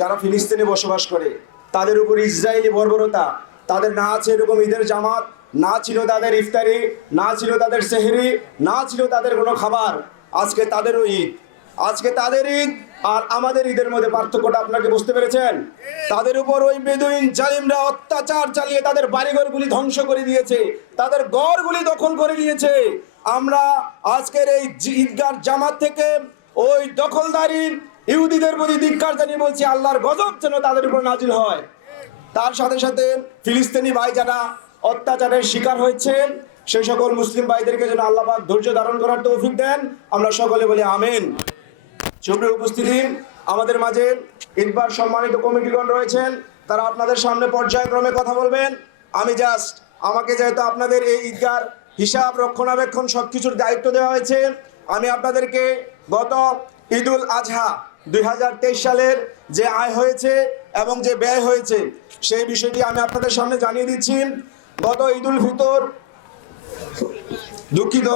যারা ফিলিস্তিনে বসবাস করে, তাদের উপর ইসরায়েলি বর্বরতা, তাদের না আছে এরকম ঈদের জামাত, না ছিল তাদের ইফতারি, না ছিল তাদের সেহরি, না ছিল তাদের কোনো খাবার। আজকে তাদেরও ঈদ। আজকে তাদের ঈদ, আর আমাদের ঈদের মধ্যে পার্থক্যটা আপনাকে বুঝতে পেরেছেন? তাদের উপর ওই বেদুইন জালিমরা অত্যাচার চালিয়ে তাদের বাড়িঘরগুলি ধ্বংস করে দিয়েছে, তাদের গড়গুলি দখল করে নিয়েছে। আমরা আজকের এই ঈদগার জামাত থেকে ওই দখলদারি ইহুদিদের প্রতি ধিক্কার জানিয়ে বলছি, আল্লাহর গজব যেন তাদের উপর নাজিল হয়। তার সাথে সাথে ফিলিস্তিনি ভাই যারা অত্যাচারের শিকার হয়েছে, সেই সকল মুসলিম ভাইদেরকে যেন আল্লাহ পাক ধৈর্য ধারণ করার তৌফিক দেন। আমরা সকলে বলি আমেন। সুপ্রিয় উপস্থিতি, আমাদের মাঝে ঈদবার সম্মানিত কমিটিগণ রয়েছেন। তারা আপনাদের সামনে পর্যায়ক্রমে কথা বলবেন। আমি জাস্ট আমাকে যেহেতু আপনাদের এই ঈদগার হিসাব, রক্ষণাবেক্ষণ সব কিছুর দায়িত্ব দেওয়া হয়েছে, আমি আপনাদেরকে গত ঈদুল আজহা দুই হাজার তেইশ সালের যে আয় হয়েছে এবং যে ব্যয় হয়েছে, সেই বিষয়টি আমি আপনাদের সামনে জানিয়ে দিচ্ছি। গত ঈদুল ফিতর দুঃখিত,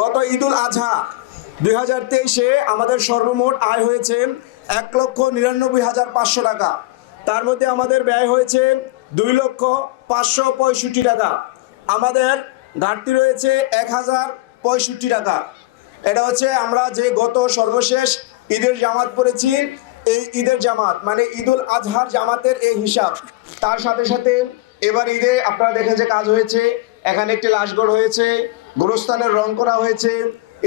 গত ঈদুল আজহা দুই হাজার তেইশে আমাদের সর্বমোট আয় হয়েছে এক লক্ষ নিরানব্বই হাজার পাঁচশো টাকা। তার মধ্যে আমাদের ব্যয় হয়েছে দুই লক্ষ পাঁচশো পঁয়ষট্টি টাকা। আমাদের ঘাটতি রয়েছে এক হাজার পঁয়ষট্টি টাকা। এটা হচ্ছে আমরা যে গত সর্বশেষ ঈদের জামাত পড়েছি, এই ঈদের জামাত মানে ঈদুল আজহার জামাতের এই হিসাব। তার সাথে সাথে এবার ঈদে আপনারা দেখেন যে কাজ হয়েছে, এখানে একটি লাশগড় হয়েছে, গোরস্থানের রং করা হয়েছে,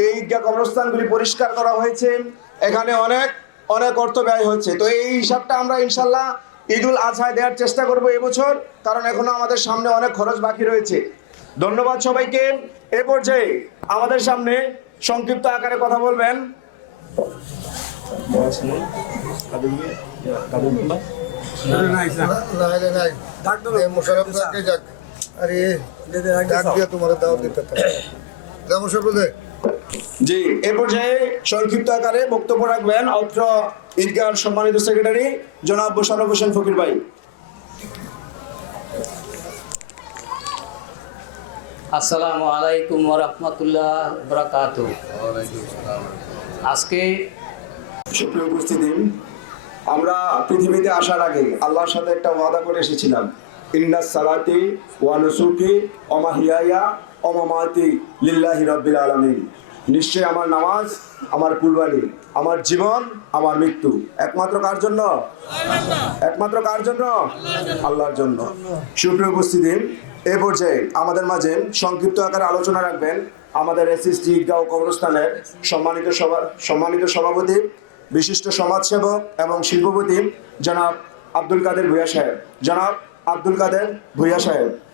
এই ঈদগাহ কবরস্থানগুলি পরিষ্কার করা হয়েছে, এখানে অনেক অনেক অর্থ ব্যয় হচ্ছে। তো এই হিসাবটা আমরা ইনশাল্লাহ ঈদুল আজহায় দেওয়ার চেষ্টা করব এবছর, কারণ এখনও আমাদের সামনে অনেক খরচ বাকি রয়েছে। ধন্যবাদ সবাইকে, এ পর্যায়ে আমাদের সামনে সংক্ষিপ্ত আকারে কথা বলবেন। জি, এ পর্যায়ে সংক্ষিপ্ত আকারে বক্তব্য রাখবেন অত্র ঈদগার সম্মানিত সেক্রেটারি জনাব মোশারফ হোসেন ফকির ভাই। আসসালামু আলাইকুম ওরহমতুল্লাহ বরকাত আজকে সুপ্রিয় উপস্থিতি আমরা পৃথিবীতে আসার আগে আল্লাহর সাথে একটা ওয়াদা করে এসেছিলাম। ইন্নাস সালাতি ওয়া নুসুকি ওমা হিয়ায়া অমামাতি লিল্লাহি রাব্বিল আলামিন। নিশ্চয় আমার নামাজ আমার কুরবানি আমার জীবন আমার মৃত্যু। একমাত্র কার জন্য। একমাত্র কার জন্য? আল্লাহর জন্য। সুপ্রিয় উপস্থিতি এ পর্যায়ে আমাদের মাঝে সংক্ষিপ্ত আকারে আলোচনা রাখবেন আমাদের এসএসডি ঈদগাঁও কবরস্থানের সম্মানিত সভা সম্মানিত সভাপতি, বিশিষ্ট সমাজসেবক এবং শিল্পপতি জনাব আব্দুল কাদের ভূঁইয়া সাহেব। জনাব আব্দুল কাদের ভূঁইয়া সাহেব।